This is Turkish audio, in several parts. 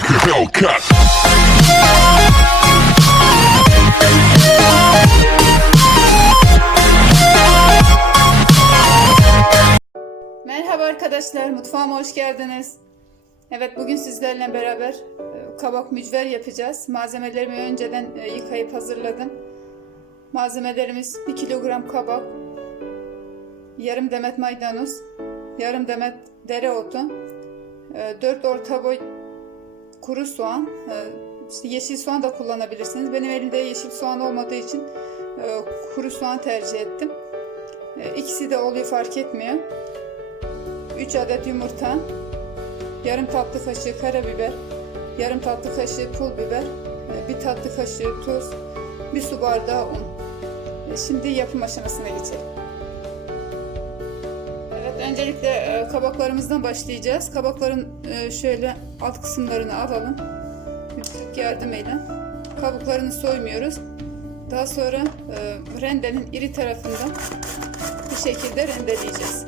like a Hellcat. Merhaba arkadaşlar, mutfağıma hoş geldiniz. Evet, bugün sizlerle beraber e, kabak mücver yapacağız. Malzemelerimi önceden e, yıkayıp hazırladım. Malzemelerimiz 1 kilogram kabak, yarım demet maydanoz, yarım demet dereotu, 4 orta boy kuru soğan, e, işte yeşil soğan da kullanabilirsiniz. Benim elimde yeşil soğan olmadığı için e, kuru soğan tercih ettim. E, İkisi de oluyor fark etmiyor. 3 adet yumurta, yarım tatlı kaşığı karabiber, yarım tatlı kaşığı pul biber, bir tatlı kaşığı tuz, bir su bardağı un. Şimdi yapım aşamasına geçelim. Öncelikle e, kabaklarımızdan başlayacağız. Kabakların e, şöyle alt kısımlarını alalım. Büyük yardımıyla. Kabuklarını soymuyoruz. Daha sonra e, rendenin iri tarafından bu şekilde rendeleyeceğiz.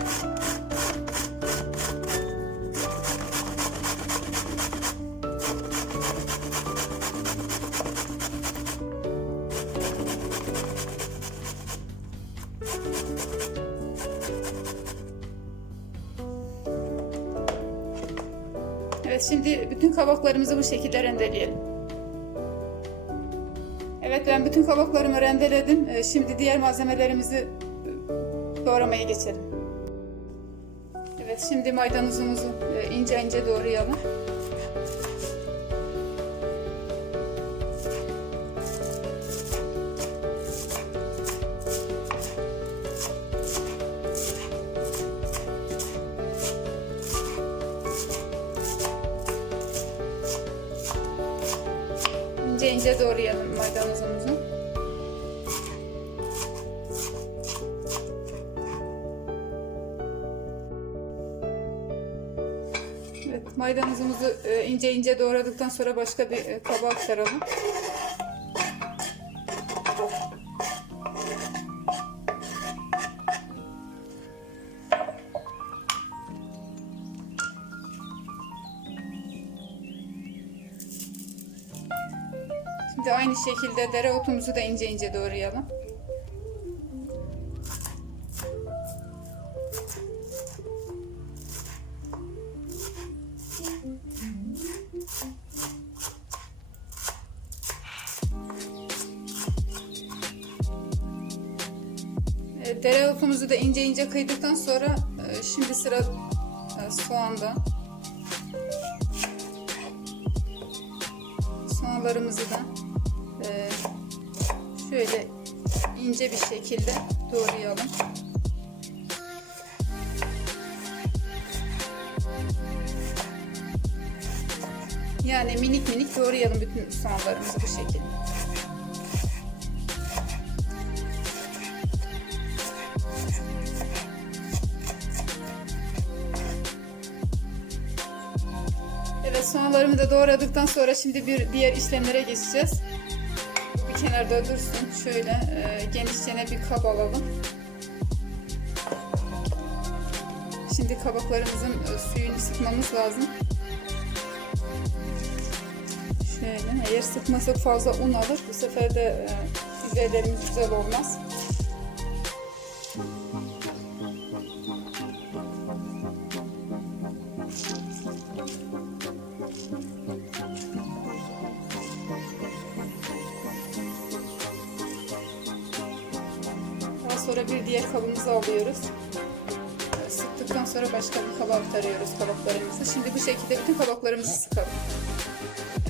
Evet şimdi bütün kabaklarımızı bu şekilde rendeleyelim. Evet ben bütün kabaklarımı rendeledim. Ee, Şimdi diğer malzemelerimizi e, doğramaya geçelim. Evet şimdi maydanozumuzu e, ince ince doğrayalım. İnce doğrayalım maydanozumuzu. Evet, maydanozumuzu e, ince ince doğradıktan sonra başka bir e, kaba aktaralım. Şekilde dereotumuzu da ince ince doğrayalım. E, Dereotumuzu da ince ince kıydıktan sonra e, şimdi sıra e, soğanda. Soğanlarımızı da şöyle ince bir şekilde doğrayalım. Yani minik minik doğrayalım bütün soğanlarımızı bu şekilde. Evet soğanlarımı da doğradıktan sonra şimdi bir diğer işlemlere geçeceğiz. Kenarda dursun. Şöyle e, genişçene bir kap alalım. Şimdi kabaklarımızın e, suyunu sıkmamız lazım. Şöyle eğer sıkmasak fazla un alır. Bu sefer de e, güzel olmaz. Sonra bir diğer kabımızı alıyoruz. Sıktıktan sonra başka bir kaba aktarıyoruz kabaklarımızı. Şimdi bu şekilde bütün kabaklarımızı sıkalım.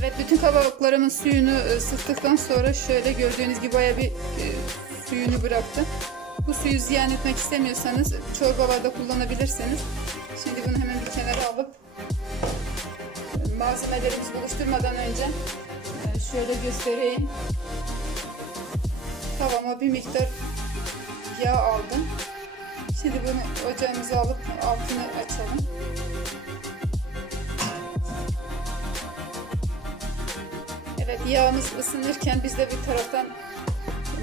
Evet bütün kabaklarımın suyunu e, sıktıktan sonra şöyle gördüğünüz gibi baya bir e, suyunu bıraktı. Bu suyu ziyan etmek istemiyorsanız çorbalarda kullanabilirsiniz. Şimdi bunu hemen bir kenara alıp e, malzemelerimizi buluşturmadan önce şöyle göstereyim. Tavama bir miktar yağ aldım. Şimdi bunu ocağımıza alıp altını açalım. Evet yağımız ısınırken biz de bir taraftan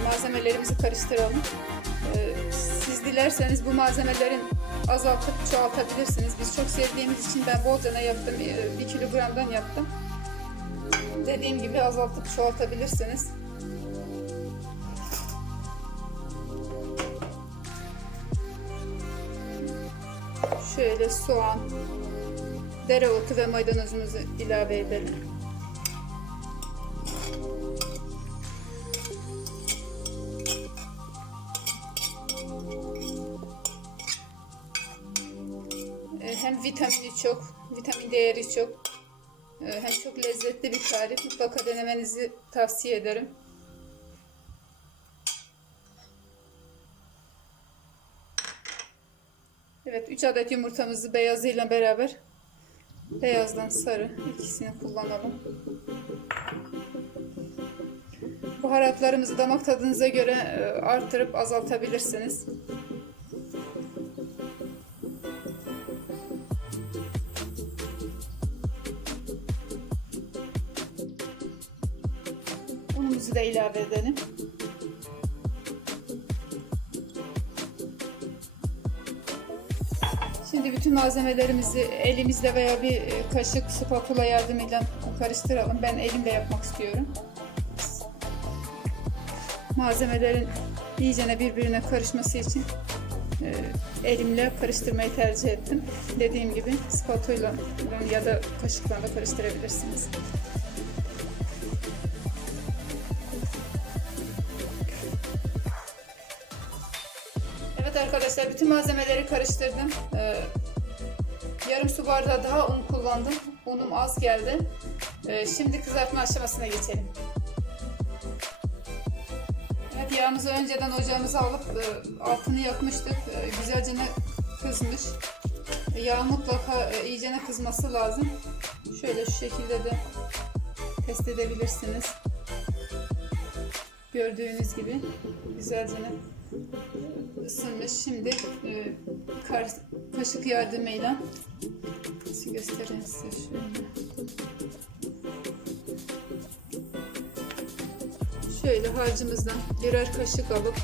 malzemelerimizi karıştıralım. Ee, siz dilerseniz bu malzemelerin azaltıp çoğaltabilirsiniz. Biz çok sevdiğimiz için ben bolcana yaptım. 1 kilogramdan yaptım. Dediğim gibi azaltıp çoğaltabilirsiniz. Şöyle soğan, dereotu ve maydanozumuzu ilave edelim. Ee, Hem vitamini çok, vitamin değeri çok. Ee, Hem çok lezzetli bir tarif. Mutlaka denemenizi tavsiye ederim. Evet 3 adet yumurtamızı beyazıyla beraber beyazdan sarı ikisini kullanalım. Baharatlarımızı damak tadınıza göre e, artırıp azaltabilirsiniz. Unumuzu da ilave edelim. Bütün malzemelerimizi elimizle veya bir e, kaşık spatula yardımıyla karıştıralım. Ben elimle yapmak istiyorum. Malzemelerin iyicene birbirine karışması için e, elimle karıştırmayı tercih ettim. Dediğim gibi spatula ya da kaşıkla da karıştırabilirsiniz. Evet arkadaşlar bütün malzemeleri karıştırdım. Yarım su bardağı daha un kullandım. Unum az geldi. Ee, şimdi kızartma aşamasına geçelim. Evet yağımızı önceden ocağımıza alıp e, altını yakmıştık. E, güzelce kızmış. E, yağ mutlaka e, iyicene kızması lazım. Şöyle şu şekilde de test edebilirsiniz. Gördüğünüz gibi güzelce ısınmış. Şimdi e, kar- kaşık yardımıyla nasıl göstereyim size şöyle. Şöyle harcımızdan birer kaşık alıp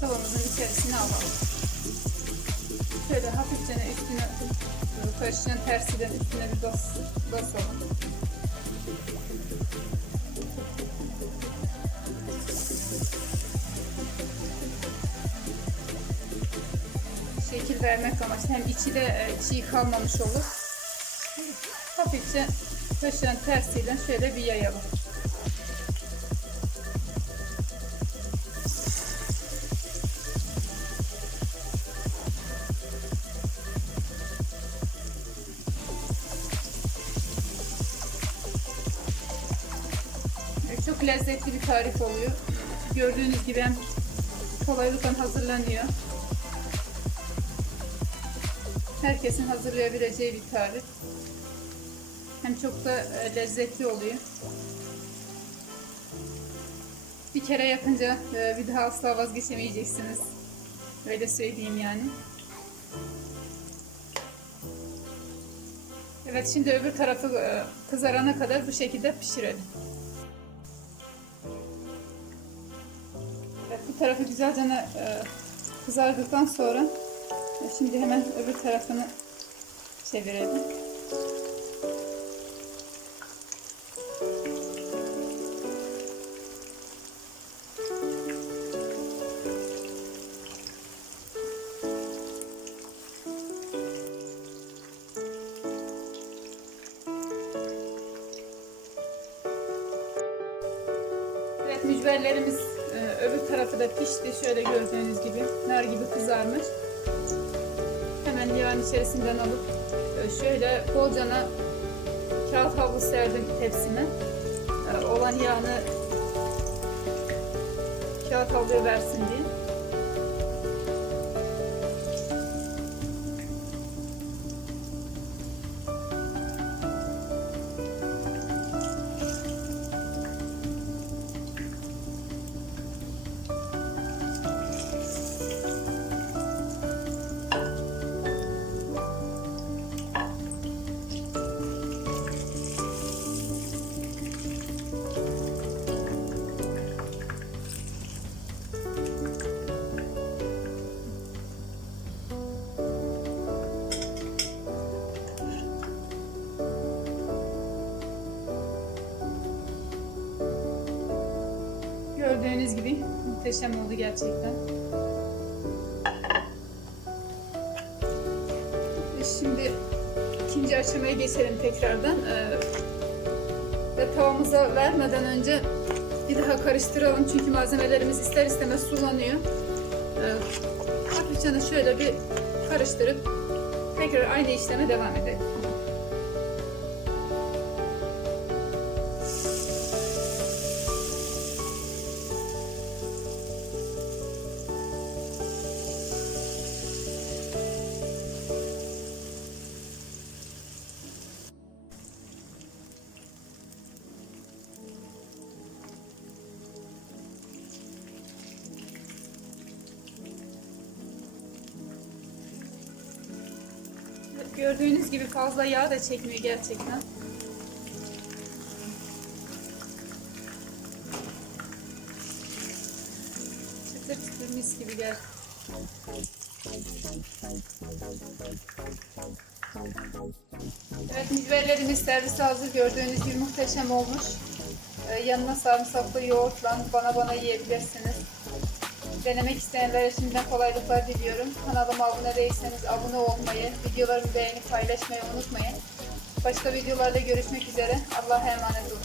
tavamızın içerisine alalım. Şöyle hafifçe üstüne kaşığın tersinden üstüne bir bas, basalım. Şekil vermek amaçlı hem içi de e, çiğ kalmamış olur. Hafifçe kaşığın tersiyle şöyle bir yayalım. E, Çok lezzetli bir tarif oluyor. Gördüğünüz gibi hem kolaylıkla hazırlanıyor. Herkesin hazırlayabileceği bir tarif. Hem çok da e, lezzetli oluyor. Bir kere yapınca e, bir daha asla vazgeçemeyeceksiniz. Öyle söyleyeyim yani. Evet şimdi öbür tarafı e, kızarana kadar bu şekilde pişirelim. Evet bu tarafı güzelce kızardıktan sonra Şimdi hemen öbür tarafını çevirelim. Evet mücverlerimiz e, öbür tarafı da pişti. Şöyle gördüğünüz gibi nar gibi kızarmış yağın içerisinden alıp e, şöyle bolcana kağıt havlu serdim tepsime. E, Olan yağını kağıt havluya versin diye. Gibi muhteşem oldu gerçekten. Şimdi ikinci aşamaya geçelim tekrardan. Ee, ve tavamıza vermeden önce bir daha karıştıralım çünkü malzemelerimiz ister istemez sulanıyor. Ee, hafifçe de şöyle bir karıştırıp tekrar aynı işleme devam edelim. Gördüğünüz gibi fazla yağ da çekmiyor gerçekten. Çıtır çıtır mis gibi gel. Evet mücverlerimiz servise hazır. Gördüğünüz gibi muhteşem olmuş. Ee, yanına sarımsaklı yoğurtla bana bana yiyebilirsiniz. Denemek isteyenlere şimdiden kolaylıklar diliyorum. Kanalıma abone değilseniz abone olmayı, videolarımı beğenip paylaşmayı unutmayın. Başka videolarda görüşmek üzere. Allah'a emanet olun.